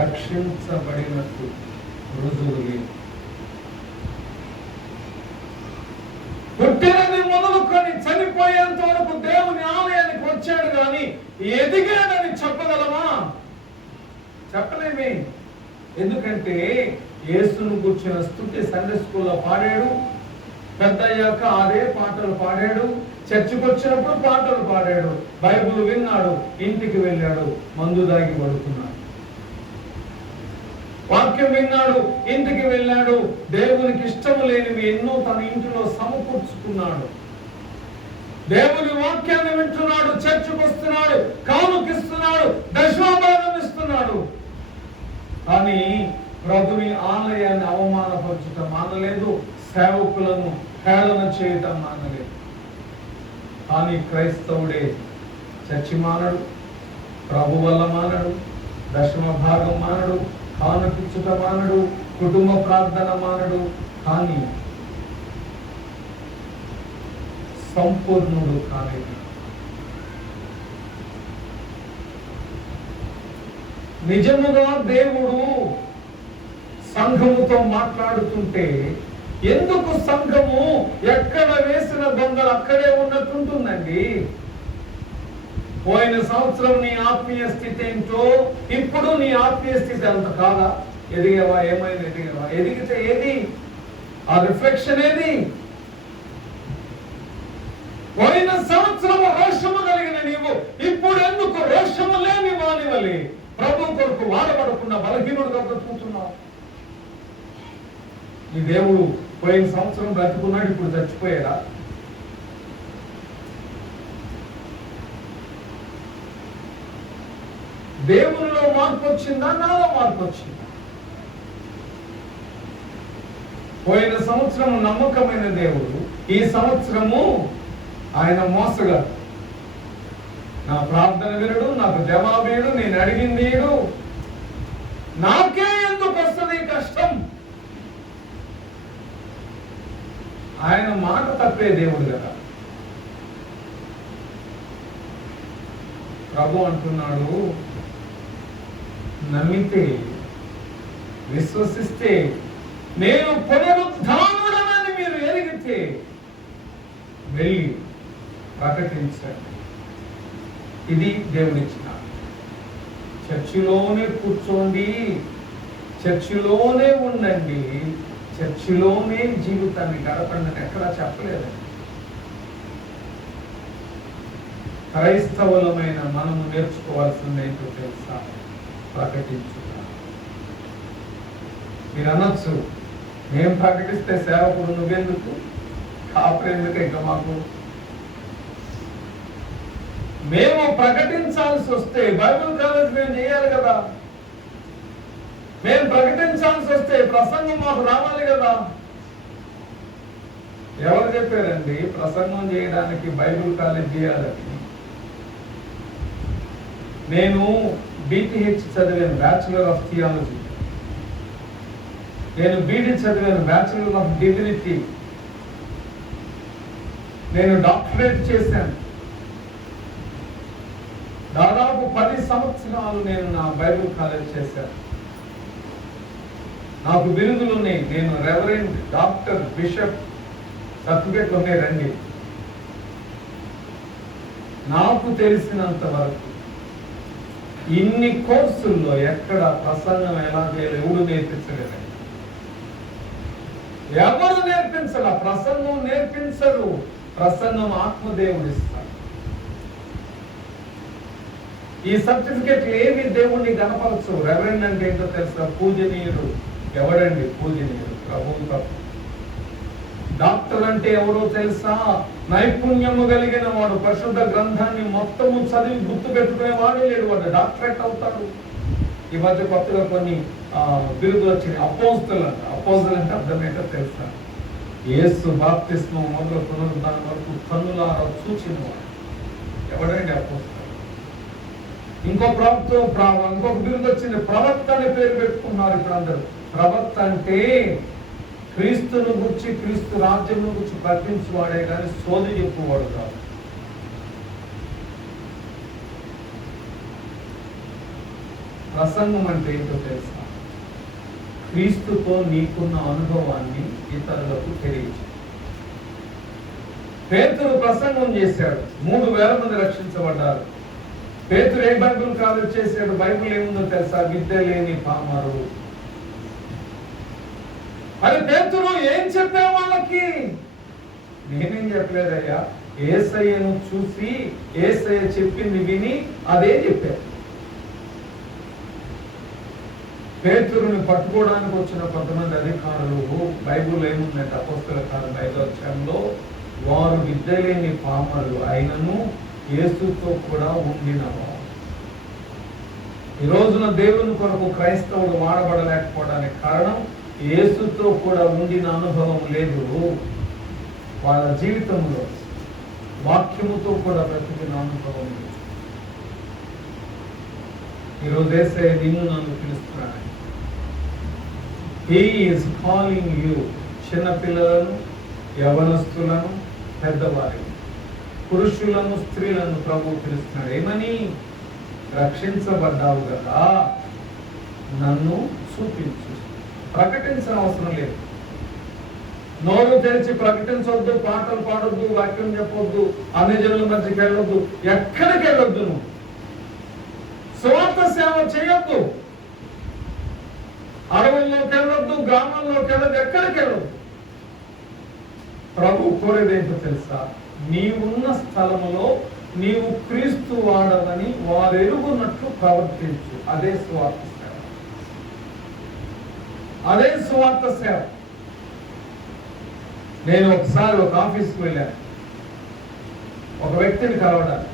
రక్షించబడినట్టు రుజువు లేదు. పుట్టినది మొదలుకొని చనిపోయేంత వరకు దేవుని ఆలయానికి వచ్చాడు, కానీ ఎదిగాడని చెప్పగలమా? చెప్పలేమే. ఎందుకంటే యేసును కూర్చున్న స్తుతి సండే స్కూల్లో పాడాడు, పెద్ద అయ్యాక అదే పాటలు పాడాడు, చర్చికి వచ్చినప్పుడు పాటలు పాడాడు, బైబిల్ విన్నాడు, ఇంటికి వెళ్ళాడు, మందు దాగి పడుకున్నాడు. వాక్యం విన్నాడు, ఇంటికి వెళ్ళాడు, దేవునికి ఇష్టము లేనివి ఎన్నో తన ఇంటిలో సమకూర్చుకున్నాడు. దేవుని వాక్యాన్ని వింటున్నాడు, చర్చకు వస్తున్నాడు, కానుకిస్తున్నాడు, దశమభాగం ఇస్తున్నాడు. కానీ ప్రభుని ఆలయాన్ని అవమానపరచటం మానలేదు, సేవకులను హేళన చేయటం మానలేదు. కానీ క్రైస్తవుడే చర్చి మానడు, ప్రభు వల్ల మానడు, దశమ భాగం మానడు, కానుకిచ్చుట మానడు, కుటుంబ ప్రార్థన మానడు. కానీ సంపూర్ణుడు కాలేదు. నిజముగా దేవుడు సంఘముతో మాట్లాడుతుంటే ఎందుకు సంఘము ఎక్కడ వేసిన దొంగలు అక్కడే ఉన్నట్టుంటుందండి. పోయిన సంవత్సరం నీ ఆత్మీయ స్థితి ఏంటో ఇప్పుడు నీ ఆత్మీయ స్థితి అంత కాదా? ఎదిగేవా? ఏమైనా ఎదిగేవా? ఎదిగితే ఏది? ఆ రిఫ్లెక్షన్ ఏది? పోయిన సంవత్సరం రోషము కలిగిన నీవు ఇప్పుడు ఎందుకు రోషము లేని వానివలే ప్రభు కొరకు వాడబడకుండా బలహీనుడుగా బ్రతుకుతున్నావు? ఈ దేవుడు పోయిన సంవత్సరం బ్రతుకున్నాడు, ఇప్పుడు చచ్చిపోయాడా? దేవునిలో మార్పు వచ్చిందా? నాలో మార్పు వచ్చిందా? పోయిన సంవత్సరం నమ్మకమైన దేవుడు ఈ సంవత్సరము ఆయన మోసగాడు. నా ప్రార్థన వినడు, నాకు జవాబేడు, నేను అడిగింది నాకే ఎందుకు వస్తుంది కష్టం? ఆయన మాట తప్పే దేవుడు కదా. ప్రభు అంటున్నాడు, నమ్మితే విశ్వసిస్తే నేను పునరుద్ధానుడనని మీరు ఎరిగితే వెళ్ళి ప్రకటించండి. ఇది దేవుడిచ్చిన. చర్చిలోనే కూర్చోండి, చర్చిలోనే ఉండండి, చర్చిలోనే జీవితాన్ని గడపండి అని ఎక్కడా చెప్పలేదండి. క్రైస్తవులమైన మనము నేర్చుకోవాల్సింది ఏంటో తెలుసా? ప్రకటించుట. మీరు అనొచ్చు, మేము ప్రకటిస్తే సేవకుడు నువ్వెందుకు, కాపురు ఎందుకు ఇంకా మాకు? మేము ప్రకటించాల్సి వస్తే బైబిల్ కాలేజ్ మేము చేయాలి కదా. మేము ప్రకటించాల్సి వస్తే ప్రసంగం మాకు రావాలి కదా. ఎవరు చెప్పారండి ప్రసంగం చేయడానికి బైబిల్ కాలేజ్ చేయాలని? నేను బీటీహెచ్ చదివాను, బ్యాచులర్ ఆఫ్ థియాలజీ. నేను బీడీ చదివాను, బ్యాచులర్ ఆఫ్ డివినిటీ. నేను డాక్టరేట్ చేశాను. దాదాపు 10 సంవత్సరాలు నేను నా బైబిల్ కాలేజ్ చేశాను. నాకు బిరుదులు ఉన్నాయి. నేను రెవరెండ్, డాక్టర్, బిషప్ సర్టిఫికేట్లు ఉన్నాయి రండి. నాకు తెలిసినంత వరకు ఇన్ని కోర్సుల్లో ఎక్కడ ప్రసంగం ఎలా చేయాలి ఎవరు నేర్పించలేదండి. ఎవరు నేర్పించాల? ప్రసంగం నేర్పించరు. ప్రసంగం ఆత్మదేవుడు ఇస్తాడు. ఈ సర్టిఫికెట్లు ఏమి దేవుణ్ణి గణపరచు. రెవరెండ్ అంటే ఏంటో తెలుసా? పూజనీయుడు. ఎవడండి పూజనీయుడు? ప్రభువు తప్ప. డాక్టర్ అంటే ఎవరో తెలుసా? నైపుణ్యము కలిగిన వాడు. పరిశుద్ధ గ్రంథాన్ని మొత్తము చదివి గుర్తు పెట్టుకునే వాడే లేడు. వాడు డాక్టరేట్ అవుతాడు. ఈ మధ్య కొత్తగా కొన్ని బిరుదులు వచ్చినాయి. అపోస్తలు అంట. అపోస్తలు అంటే అర్థం ఏంటో తెలుసా? యేసు బాప్తిస్మం మొదలు పునరుద్ధానం వరకు కన్నులారా చూచిన వాడు. ఎవడండి అపోస్తలు? ఇంకొక బిరుదు వచ్చింది, ప్రవక్త అనే పేరు పెట్టుకున్నారు ఇప్పుడు అందరూ. ప్రవక్త అంటే క్రీస్తును గురించి, క్రీస్తు రాజ్యం గురించి ప్రకటించువాడే కానీ సోది చెప్పువాడు కాదు. ప్రసంగం అంటే ఏంటో తెలుసా? క్రీస్తుతో నీకున్న అనుభవాన్ని ఇతరులకు తెలియజేయడం. పేతురు ప్రసంగం చేశాడు, 3000 మంది రక్షించబడ్డారు. పేతురు ఏ బైబిల్ కాలేజ్ చేశాడు? బైబిల్ ఏముందో తెలుసా? విద్య లేని పామరు. అది పేతురు ఏం చెప్పే వాళ్ళకి? నేనేం చెప్పలేదయ్యా, యేసయ్యను చూసి యేసయ్య చెప్పింది విని అదే చెప్పారు. పేతురుని పట్టుకోవడానికి వచ్చిన కొంతమంది అధికారులు బైబిల్ ఏముందంటే అపోస్తల కార్యం 5వ అధ్యాయంలో వారు విద్య లేని పామరులు అయినను యేసుతో కూడా ఉండినవారు. ఈ రోజున దేవుని కొరకు క్రైస్తవుడు వాడబడలేకపోవడానికి కారణం యేసుతో కూడా ఉండిన అనుభవం లేదు. వాళ్ళ జీవితంలో వాక్యముతో కూడా బ్రతికిన అనుభవం లేదు. ఈరోజు యేసయ్య నిన్ను నన్ను పిలుస్తున్నాడు. He is calling you. చిన్న పిల్లలను, యవనస్తులను, పెద్దవారిని, పురుషులను, స్త్రీలను ప్రభువు పిలుస్తున్నాడు. ఏమని? రక్షించబడ్డావు కదా, నన్ను చూపించు. ప్రకటించిన అవసరం లేదు. నోరు తెరిచి ప్రకటించవద్దు, పాటలు పాడొద్దు, వాక్యం చెప్పొద్దు, అన్ని జనుల మధ్యకి వెళ్ళొద్దు, ఎక్కడికి వెళ్ళొద్దు. నువ్వు స్వార్థ సేవ చేయొద్దు. అడవుల్లోకి వెళ్ళొద్దు, గ్రామాల్లోకి వెళ్ళొద్దు, ఎక్కడికి వెళ్ళొద్దు. ప్రభు కోరేదేంటో తెలుసా? నీవున్న స్థలములో నీవు క్రీస్తు వాడవని వారు ఎరుగున్నట్లు ప్రవర్తించు. అదే స్వార్థ సేవ. అదే స్వార్థ సేవ. నేను ఒకసారి ఒక ఆఫీస్కి వెళ్ళాను, ఒక వ్యక్తిని కలవడానికి.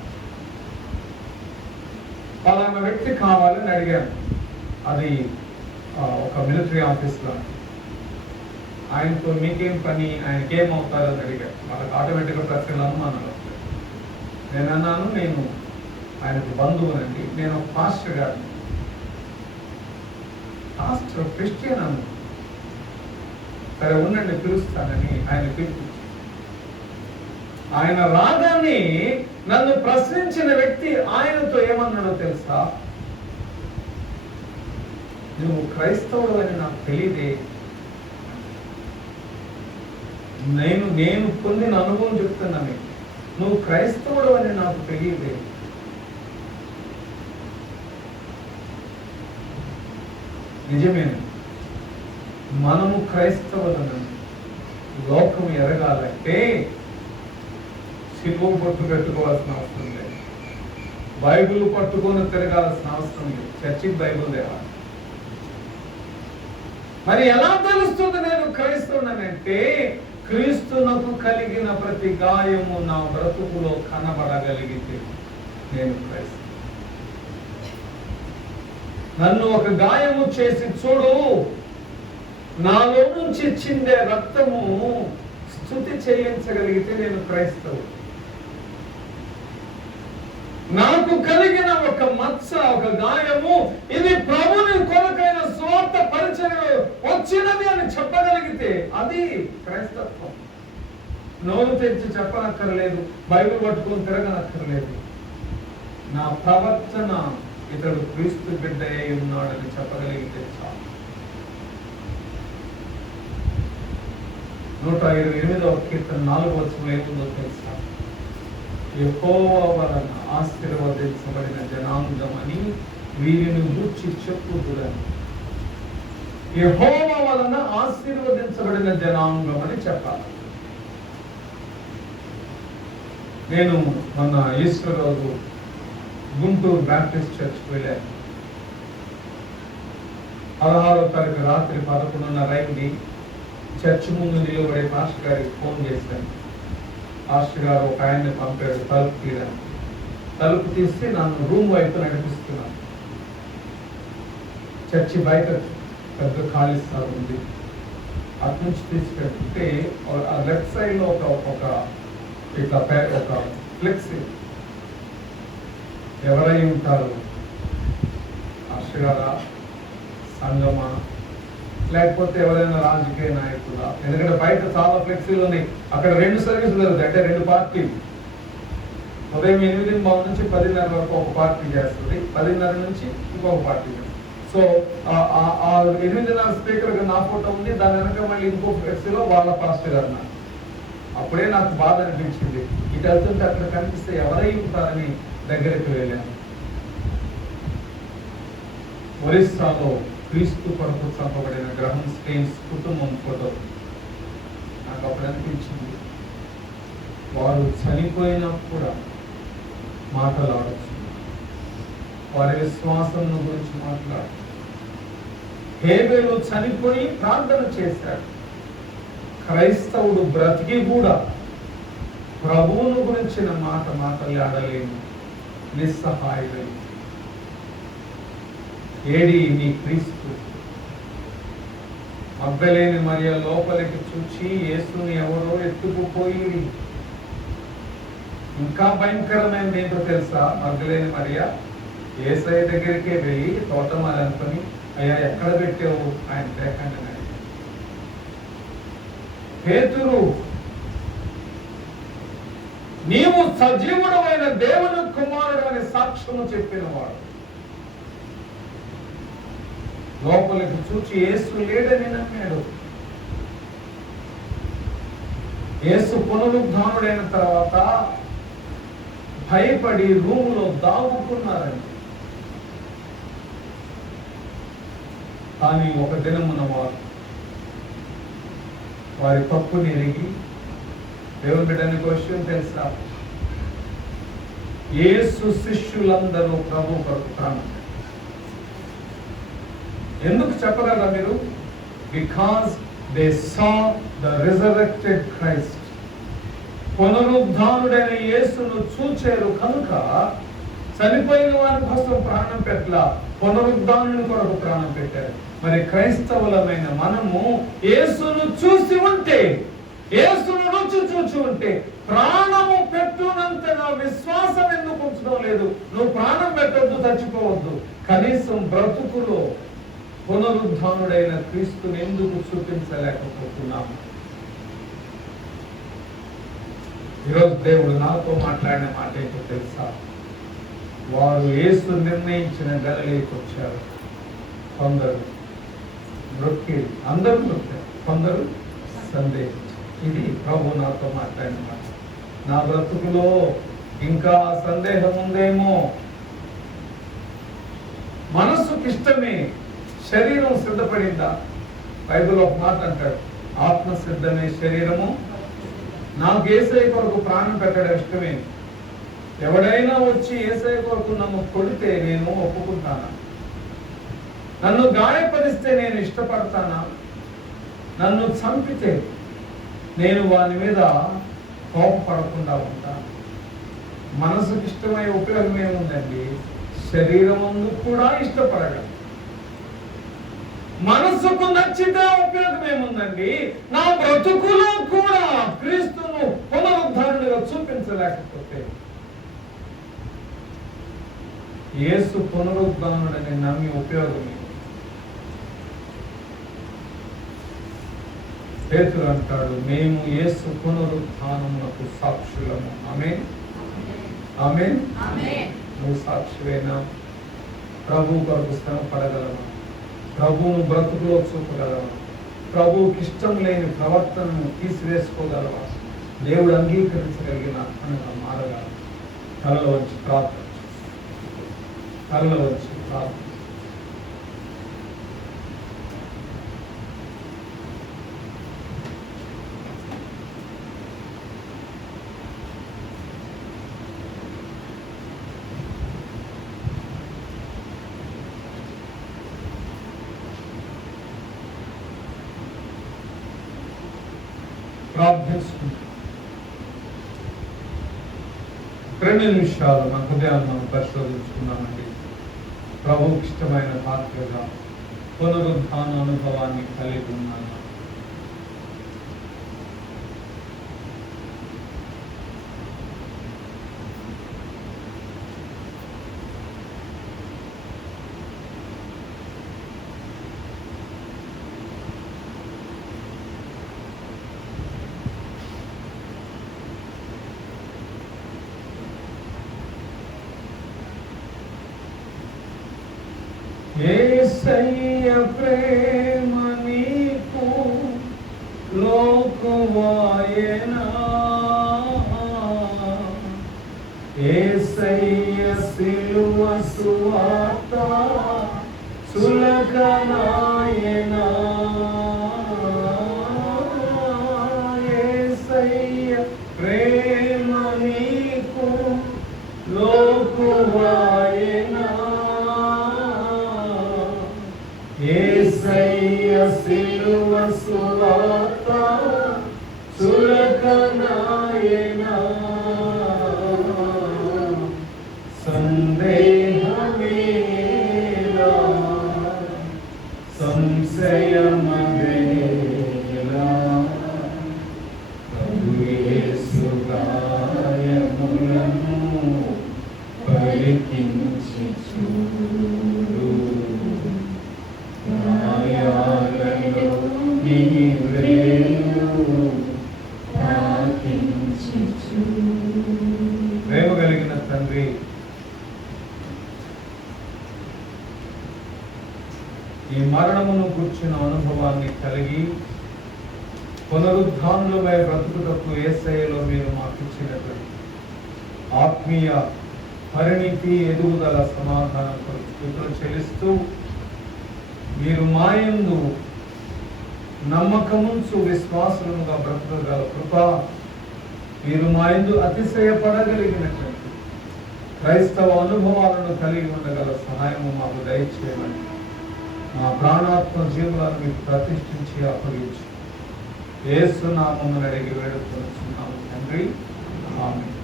పలానా వ్యక్తి కావాలని అడిగాను. అది ఒక మిలిటరీ ఆఫీస్లో. ఆయనతో మీకేం పని, ఆయనకేమవుతారని అడిగాను. వాళ్ళకి ఆటోమేటిక్గా ప్రశ్నలు అనుమానాలు వస్తాయి. నేను అన్నాను, నేను ఆయనకు బంధువునండి, నేను ఒక పాస్టర్ గారిని. పాస్టర్ క్రిస్టియన్ అన్న. సరే ఉండండి పిలుస్తానని ఆయన పిలిపించి, ఆయన రాగానే నన్ను ప్రశ్నించిన వ్యక్తి ఆయనతో ఏమన్నాడో తెలుసా? నువ్వు క్రైస్తవుడు అని నాకు తెలియదే. నేను పొందిన అనుభవం చెప్తున్నాను. నువ్వు క్రైస్తవుడు అని నాకు తెలియదే. నిజమేనా? మనము క్రైస్తవులను లోకం ఎరగాలంటే సిలువ పట్టు పెట్టుకోవాల్సిన అవసరం లేదు, బైబిల్ పట్టుకొని తిరగాల్సిన అవసరం లేదు, చర్చికి బైబిల్ తేవాలి. మరి ఎలా తెలుస్తుంది నేను క్రైస్తవునంటే, క్రీస్తునకు కలిగిన ప్రతి గాయము నా బ్రతుకులో కనబడగలిగితే నేను క్రైస్తవు. నన్ను ఒక గాయము చేసి చూడు, నాలో నుంచి చిందే రక్తము స్తుతి చెల్లించగలిగితే నేను క్రైస్తవు. నాకు కలిగిన ఒక మచ్చ, ఒక గాయము, ఇది ప్రభుని కొరకైన స్వార్థ పరిచర్య వచ్చినది అని చెప్పగలిగితే అది క్రైస్తత్వం. నోరు తెచ్చి చెప్పనక్కర్లేదు, బైబిల్ పట్టుకొని తిరగనక్కర్లేదు. నా ప్రవర్తన ఇతడు క్రీస్తు బిడ్డ అయి ఉన్నాడని చెప్పగలిగితే చాలు. 128వ కీర్తన 4వ వచనం ఏముందో తెలుసా? యెహోవా వలన ఆశీర్వదించబడిన జనాంగమని వీరిని గూర్చి చెప్పుదురని. యెహోవా వలన ఆశీర్వదించబడిన జనాంగమని చెప్పాలి. నేను మొన్న ఈస్టర్ రోజు గుంటూరు బ్యాప్టిస్ట్ చర్చ్కి వెళ్ళాను. 16వ తారీఖు రాత్రి 11:30 చర్చ్ ముందు నిలబడే పాస్టర్ గారికి ఫోన్ చేశాను. పాస్టర్ గారు ఒక ఆయన్ని పంపాడు తలుపు తీయడానికి. తలుపు తీస్తే నన్ను రూమ్ వైపు నడిపిస్తున్నాను. చర్చి బయట పెద్ద ఖాళీ స్థలం ఉంది, అటు నుంచి తీసుకెళ్తుంటే ఆ లెఫ్ట్ సైడ్ లో ఒక ఇట్లా ఒక ఫ్లెక్సీ, ఎవరై ఉంటారు, పాస్టర్ గారా, సంగమా, లేకపోతే ఎవరైనా రాజకీయ నాయకులా? ఎందుకంటే బయట చాలా ఫ్లెక్సీలు ఉన్నాయి. అక్కడ 2 సర్వీసులు జరుగుతాయి, అంటే 2 పార్టీలు. ఉదయం 8 నుంచి 10:30 వరకు ఒక పార్టీ చేస్తుంది, 10:30 నుంచి ఇంకొక పార్టీ చేస్తుంది. సో 8:30 స్పీకర్ నా ఫోటో ఉంది, దాని వెనక మళ్ళీ ఇంకో ఫ్లెక్సీలో వాళ్ళ పాస్టర్ గారు. అప్పుడే నాకు బాధ అనిపించింది. ఇటు వెళ్తుంటే అక్కడ కనిపిస్తే ఎవరై ఉంటారని దగ్గరికి వెళ్ళాను. ఒరిస్సాలో క్రీస్తు కొరకు చంపబడిన గ్రహం స్టెయిన్స్ కుటుంబం ఫోటో. నాకు అప్పుడు అనిపించింది, వారు చనిపోయినా కూడా మాట్లాడచ్చు, వారి విశ్వాసం గురించి మాట్లాడు. హేబేలు చనిపోయి ప్రార్థన చేశాడు. క్రైస్తవుడు బ్రతికి కూడా ప్రభువును గురించిన మాట్లాడలేను, నిస్సహాయుడు. ఏడి నీ క్రీస్తు? మగ్దలేని మరియ లోపలికి చూచి యేసుని ఎవరో ఎత్తుకుపోయి. ఇంకా భయంకరమైనది ఏంటో తెలుసా? మగ్దలేని మరియ యేసయ్య దగ్గరికే వెళ్ళి తోటమాలి అనుకుని, అయ్యా ఎక్కడ పెట్టావు, ఆయన లేకుండా. పేతురు, నీవు సజీవుడమైన దేవుని కుమారుడు అని సాక్ష్యము చెప్పినవాడు, లోపలికి చూచి యేసు లేడని నమ్మాడు. యేసు పునరుద్ధానుడైన తర్వాత భయపడి రూములో దాగుకున్నారని. కానీ ఒక దినమున వారి తప్పుని ఎరిగి, దేవుని బిడ్డని క్వశ్చన్ తెలుసా? యేసు శిష్యులందరూ ప్రభు కొరకు ప్రాణం. ఎందుకు చెప్పగలరా మీరు? Because they saw the resurrected Christ. పునరుద్ధానుడైన యేసును చూచారు కనుక చనిపోయిన వారి కోసం ప్రాణం పెట్టలా, పునరుద్ధానుని కొరకు ప్రాణం పెట్టారు. మరి క్రైస్తవులమైన మనము యేసును చూసి ఉంటే, యేసును రుచి చూచి ఉంటే, ప్రాణము పెట్టునంతగా విశ్వాసం ఎందుకు ఉంచడం లేదు? నువ్వు ప్రాణం పెట్టొద్దు, చచ్చిపోవద్దు, కనీసం బ్రతుకులో పునరుద్ధానుడైన క్రీస్తుని ఎందుకు చూపించలేకపోతున్నాము? ఈరోజు దేవుడు నాతో మాట్లాడిన మాట ఏంటో తెలుసా? వారు యేసు నిర్ణయించిన గలిలోకి వచ్చారు. కొందరు బ్రొక్కేది, అందరూ బ్రొక్కారు, కొందరు సందేహించారు. ఇది ప్రభు నాతో మాట్లాడిన మాట. నా బ్రతుకులో ఇంకా సందేహం ఉందేమో. మనసుకి ఇష్టమే, శరీరం సిద్ధపడిందా? బైబిల్ ఒక మాట అంటాడు, ఆత్మసిద్ధమే శరీరము నాకు యేసయ్య కొరకు ప్రాణం పెట్టడం ఇష్టమే. ఎవడైనా వచ్చి యేసయ్య కొరకు నన్ను కొడితే నేను ఒప్పుకుంటానా? నన్ను గాయపరిస్తే నేను ఇష్టపడతానా? నన్ను చంపితే నేను వాని మీద కోపపడకుండా ఉంటాను. మనసుకు ఇష్టమై ఉపయోగం ఏముందండి? శరీరము కూడా ఇష్టపడగలరు. మనసుకు నచ్చితే ఉపయోగం ఏముందండి? నా బ్రతుకులో కూడా క్రీస్తును పునరుద్ధరణగా చూపించలేకపోతే, యేసు పునరుద్ధరణని నమ్మి ఉపయోగం. పేతురు అంటాడు, మేము యేసు పునరుత్థానమునకు సాక్షులము. ఆమేన్, ఆమేన్. నువ్వు సాక్షివేనా? ప్రభు కొరకు శ్రమ పడగలమా? ప్రభువును బ్రతుకులో చూపగలవా? ప్రభువుకి ఇష్టం లేని ప్రవర్తనను తీసివేసుకోగలవా? దేవుడు అంగీకరించగలిగిన అనగా మారగలవా? తలలో వచ్చి ప్రార్థన, తలలో వచ్చి ప్రార్థన. ప్రార్థించుకుంటాం. 2 నిమిషాలు మన హృదయాన్ని మనం పరిశోధించుకున్నామండి. ప్రభువుకి ఇష్టమైన పాత్రగా పునరుద్ధాన అనుభవాన్ని కలిగి ఉన్నాను. యేసయ్య ప్రేమ నీకు లోకువాయనా, యేసయ్య సిలువ సువార్త సులకనాయనా, యేసయ్య ప్రేమ నీకు లోకువాయనా, యేసయ్య సిలువ సువార్త సులకనాయనా, సందేహమేలా సంశయమేలా, ప్రభు యేసు గాయములను పరికించి చూడు, గాయాలలో నీ వ్రేలు తాకించి చూడు. ప్రేమ కలిగిన తండ్రి, ఈ మరణమును కూర్చున్న అనుభవాన్ని కలిగి పునరుద్ధానులమై బ్రతుకుటకు యేసయ్యలో మీరు మాకు ఇచ్చినటువంటి ఆత్మీయ పరిణితి, ఎదుగుదల, సమాధానం స్తుతులు చెల్లిస్తూ, మీరు మాయందు నమ్మకముంచు విశ్వాసులుగా బ్రతకగల కృప, మీరు మాయందు అతిశయపడగలిగినటువంటి క్రైస్తవ అనుభవాలను కలిగి ఉండగల సహాయము మాకు దయచేయమని మా ప్రాణాత్మ జీవులను మీకు ప్రతిష్ఠించి అప్పగించి యేసు నామమున అడిగి వేడుకొనుచున్నాము తండ్రి, ఆమేన్.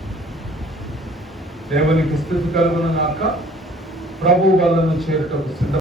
దేవునికి స్తుతి కలుగును గాక. ప్రభు వలన చేరుటకు సిద్ధ